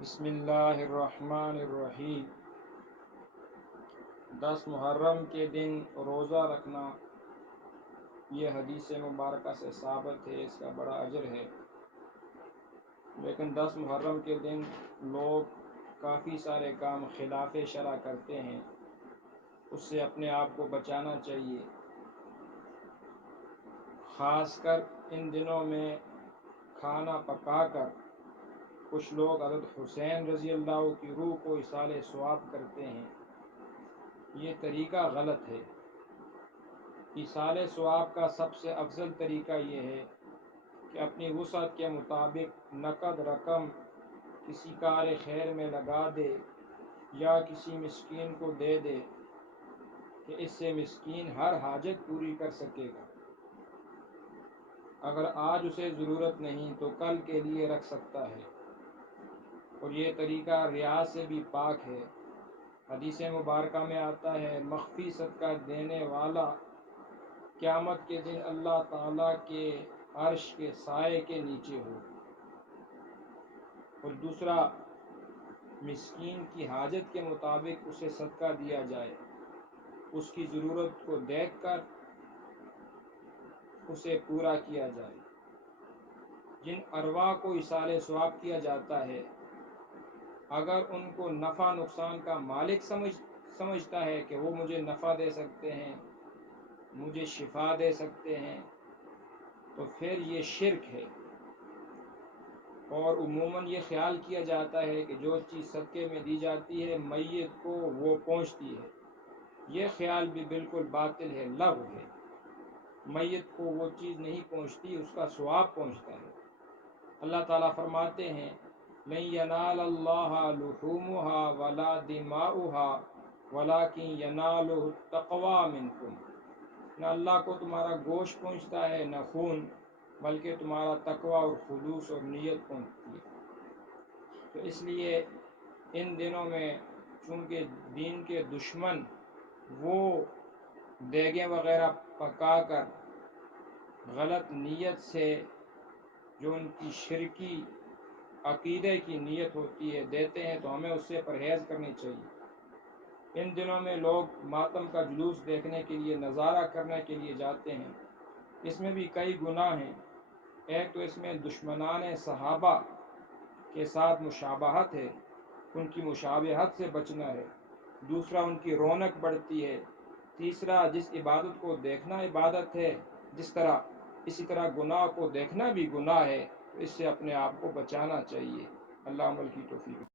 بسم اللہ الرحمن الرحیم۔ 10 محرم کے دن روزہ رکھنا یہ حدیث مبارکہ سے ثابت ہے، اس کا بڑا اجر ہے، لیکن 10 محرم کے دن لوگ کافی سارے کام خلاف شرع کرتے ہیں، اس سے اپنے آپ کو بچانا چاہیے۔ خاص کر ان دنوں میں کھانا پکا کر کچھ لوگ حضرت حسین رضی اللہ کی روح کو ایصال ثواب کرتے ہیں، یہ طریقہ غلط ہے۔ ایصال ثواب کا سب سے افضل طریقہ یہ ہے کہ اپنی وسعت کے مطابق نقد رقم کسی کار خیر میں لگا دے یا کسی مسکین کو دے دے کہ اس سے مسکین ہر حاجت پوری کر سکے گا۔ اگر آج اسے ضرورت نہیں تو کل کے لیے رکھ سکتا ہے، اور یہ طریقہ ریا سے بھی پاک ہے۔ حدیث مبارکہ میں آتا ہے، مخفی صدقہ دینے والا قیامت کے دن اللہ تعالیٰ کے عرش کے سائے کے نیچے ہو۔ اور دوسرا، مسکین کی حاجت کے مطابق اسے صدقہ دیا جائے، اس کی ضرورت کو دیکھ کر اسے پورا کیا جائے۔ جن ارواح کو ایصال ثواب کیا جاتا ہے، اگر ان کو نفع نقصان کا مالک سمجھتا ہے کہ وہ مجھے نفع دے سکتے ہیں، مجھے شفا دے سکتے ہیں، تو پھر یہ شرک ہے۔ اور عموماً یہ خیال کیا جاتا ہے کہ جو چیز صدقے میں دی جاتی ہے میت کو وہ پہنچتی ہے، یہ خیال بھی بالکل باطل ہے، لغو ہے۔ میت کو وہ چیز نہیں پہنچتی، اس کا ثواب پہنچتا ہے۔ اللہ تعالیٰ فرماتے ہیں، لن ینال اللہ لحومها ولا دماؤها ولکن ینالہ التقوی منکم۔ نہ اللہ کو تمہارا گوشت پہنچتا ہے نہ خون، بلکہ تمہارا تقوی اور خلوص اور نیت پہنچتی ہے۔ تو اس لیے ان دنوں میں چونکہ دین کے دشمن وہ دیگیں وغیرہ پکا کر غلط نیت سے، جو ان کی شرکی عقیدے کی نیت ہوتی ہے، دیتے ہیں، تو ہمیں اس سے پرہیز کرنی چاہیے۔ ان دنوں میں لوگ ماتم کا جلوس دیکھنے کے لیے، نظارہ کرنے کے لیے جاتے ہیں، اس میں بھی کئی گناہ ہیں۔ ایک تو اس میں دشمنان صحابہ کے ساتھ مشابہت ہے، ان کی مشابہت سے بچنا ہے۔ دوسرا، ان کی رونق بڑھتی ہے۔ تیسرا، جس عبادت کو دیکھنا عبادت ہے، اسی طرح گناہ کو دیکھنا بھی گناہ ہے، تو اس سے اپنے آپ کو بچانا چاہیے۔ اللہ عمل کی توفیق۔